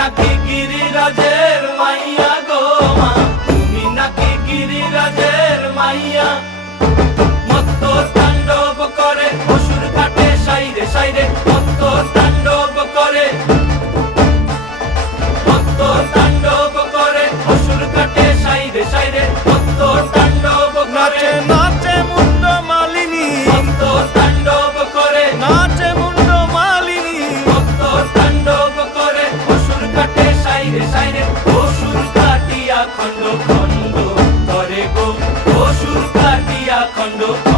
নাকি গিরিরাজের মাইয়া গো মা। তুমি নাকি গিরিরাজের মাইয়া। মত্ত তাণ্ডব করে অসুর কাটে সাইরে সাইরে। মত্ত তাণ্ডব করে মত্ত তাণ্ডব করে অসুর কাটে সাইরে সাইরে। মত্ত খণ্ড খণ্ড করে গো অসুর কাটিয়া খণ্ড।